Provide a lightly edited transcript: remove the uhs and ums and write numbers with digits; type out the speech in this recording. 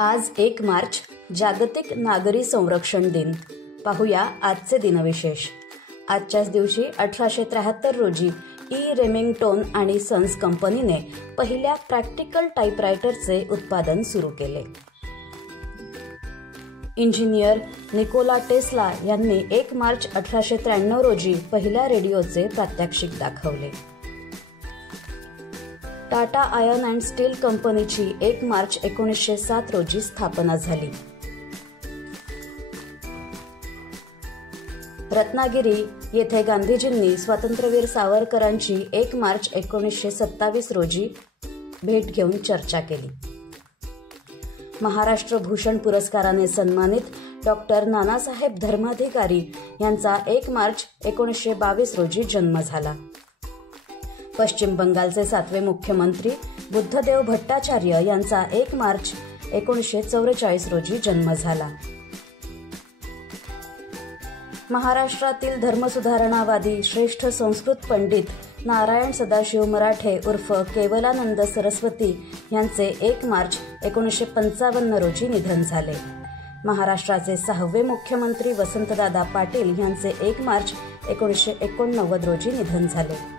आज 1 मार्च जागतिक नागरी संरक्षण दिन। पाहूया आजचे दिनविशेष। आजच्याच दिवशी 1873 रोजी रेमिंग्टन आणि सन्स कंपनीने पहिल्या प्रॅक्टिकल टाइपरायटरचे उत्पादन सुरू केले। इंजिनियर निकोला टेस्ला यांनी 1 मार्च 1893 रोजी पहिल्या रेडिओचे प्रात्यक्षिक दाखवले। टाटा आयर्न अँड स्टील कंपनीची 1 मार्च 1907 रोजी स्थापना झाली। रत्नागिरी येथे गांधीजींनी स्वातंत्र्यवीर सावरकरांची 1 मार्च 1927 रोजी भेट घेऊन चर्चा केली। महाराष्ट्र भूषण पुरस्काराने सन्मानित डॉक्टर नानासाहेब धर्माधिकारी यांचा 1 मार्च 1922 रोजी जन्म झाला। पश्चिम बंगालचे 7वे मुख्यमंत्री बुद्धदेव भट्टाचार्य यांचा 1 मार्च 1944 रोजी जन्म झाला। महाराष्ट्रातील धर्मसुधारणावादी श्रेष्ठ संस्कृत पंडित नारायण सदाशिव मराठे उर्फ केवलानंद सरस्वती यांचे 1 मार्च 1955 रोजी निधन झाले। महाराष्ट्राचे 6वे मुख्यमंत्री वसंतदादा पाटील यांचे 1 मार्च 1989 रोजी निधन झाले।